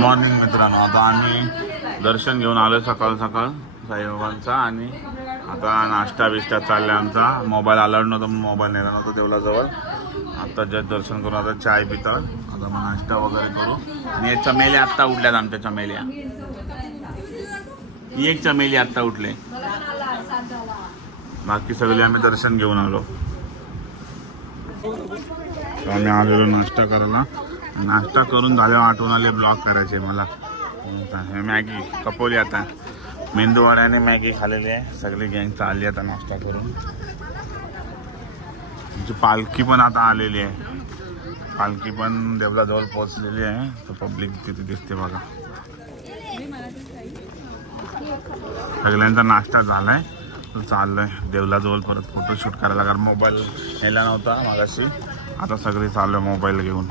Morning मित्रांनो, आता आम्ही दर्शन घेऊन आलो सकाळ सकाळ साईबाबांचा आणि आता नाश्ता बिष्टा चालला आमचा. मोबाईल अलाउड नव्हता म्हणून मोबाईल नेला नव्हता देवळाजवळ. आता जस्ट दर्शन करून आता चाय पितो. आता मग नाश्ता वगैरे करू. आणि एक चमेली आत्ता उठल्यात आमच्या चमेल्या. ही एक चमेली आत्ता उठले. बाकी सगळे आम्ही दर्शन घेऊन आलो. आम्ही आलेलो नाश्ता करायला. नाश्ता करून झाल्यावर आठवण आले ब्लॉग करायचे मला. मॅगी कपवली आता. मेंदूवड्याने मॅगी खाल्लेली आहे. सगळी गँग चालली आता नाश्ता करून. तुमची पालखी पण आता आलेली आहे. पालखी पण देवलाजवळ पोहोचलेली आहे. तर पब्लिक तिथे दिसते बघा. सगळ्यांचा नाश्ता झालाय. तर चाललोय देवलाजवळ परत फोटोशूट करायला. कारण मोबाईल नेला नव्हता मागाशी. आता सगळे चाललोय मोबाईल घेऊन.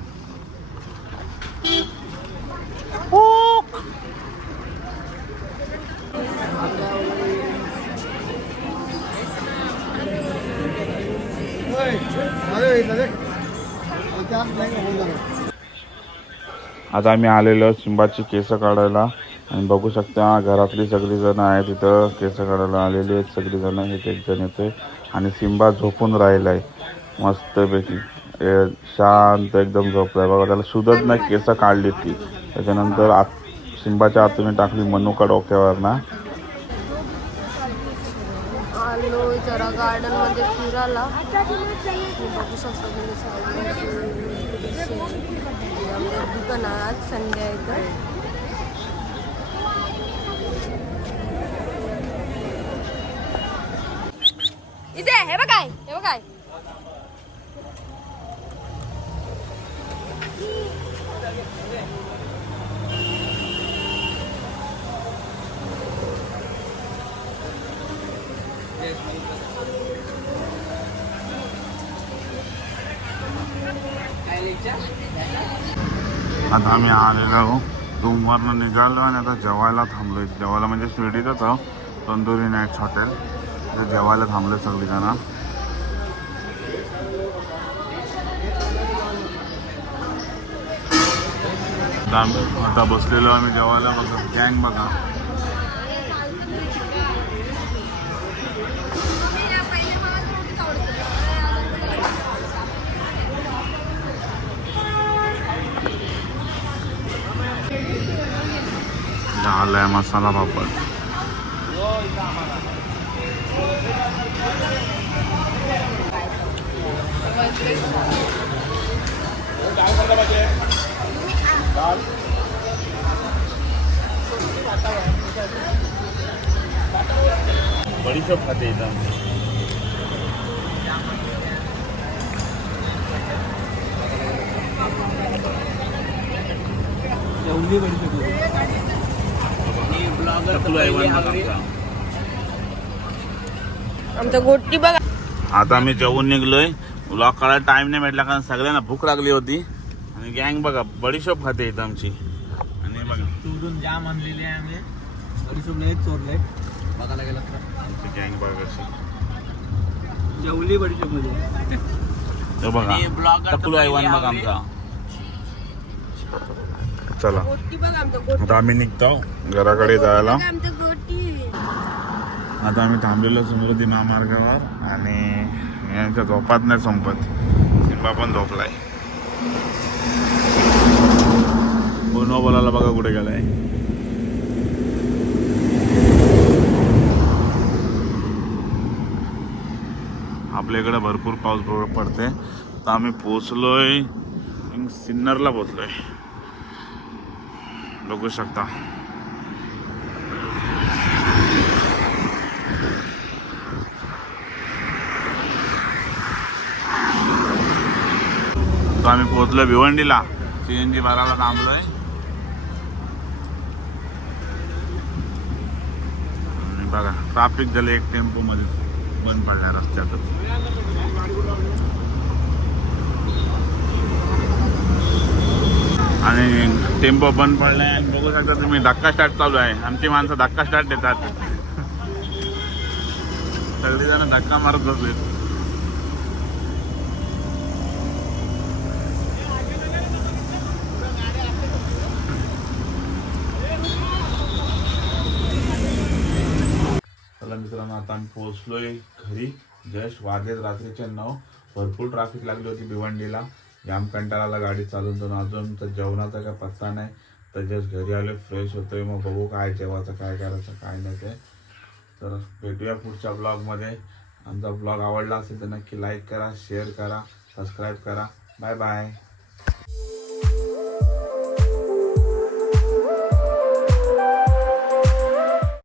आता आम्ही आलेलो सिंबाची केस काढायला. आणि बघू शकता घरातली सगळी जण आहेत तिथं केस काढायला आलेली आहेत सगळी जण. एक जण येतोय आणि सिंबा झोपून राहिलाय मस्तपैकी. शांत एकदम झोपलाय बघा. त्याला सुधत नाही केस काढली ती. त्याच्यानंतर सिंबाच्या आतून टाकली मनुका डोक्यावर ना. आलो जरा गार्डन मध्ये फिरायला. बघू शकतो दुकान आज संडे आहे तर. इथे हे बघाय हे बघाय. आता आम्ही आलेलो रूमवरनं निघालो आणि आता जेवायला थांबलोय. जेवायला म्हणजे शिर्डीतच तंदुरी नाईट्स हॉटेल. तिथे जेवायला थांबलोय सगळीजण. आता बसलेलो आम्ही जेवायला. बघा गँग बघा. आलाय मसाला पापड. बडीशोप खाते इथं. आमचा गोटी बघा. आता आम्ही जेवून निघलोय. व्लॉग काढायला टाइम नाही भेटला कारण सगळ्यांना भूक लागली होती. आणि गँग बघा बडीशोप खाते इथं आमची. आणि बघा चोरून जाम आणलेली आहे आम्ही. बडीशोप नाही चोरले बघायला गेलं तर. आमची गँग बघा कशी जेवली बडीशोप मध्ये. तो बघा टकलू ऐवान बघा आमचा. चला आता आम्ही निघतो घराकडे जायला. आता आम्ही थांबलेलो समृद्धी महामार्गावर. आणि यांच्या झोपात नाही संपत. सिंबा पण झोपलाय. बोनो बोलायला बघा कुठे गेलाय. आपल्या इकडे भरपूर पाऊस पडते. तर आम्ही पोचलोय सिन्नरला पोचलोय. बघू शकता. तो आम्ही पोहोचलो भिवंडीला. CNG भरायला थांबलोय. आणि बघा ट्रॅफिक झालं. एक टेम्पो मध्ये बंद पडल्या रस्त्यातच. आणि टेम्पो बंद पडलाय. आणि बघू शकता तुम्ही धक्का स्टार्ट चालू आहे. आमची माणसं धक्का स्टार्ट देतात. सगळेजण धक्का मारत बसले. मित्रांनो आता आम्ही पोहोचलोय घरी. जस्ट वाजलेत रात्रीचे 9. भरपूर ट्रॅफिक लागली होती भिवंडीला. जाम कंटाळाला गाडी चालवून जाऊन. अजून तर जेवणाचा काय पत्ता नाही. तर जस्ट घरी आलो, फ्रेश होतोय. मग बघू काय जेवायचं, काय करायचं, काय नाही ते. तर भेटूया पुढच्या ब्लॉगमध्ये. आमचा ब्लॉग आवडला असेल तर नक्की लाईक करा, शेअर करा, सबस्क्राईब करा. Bye bye.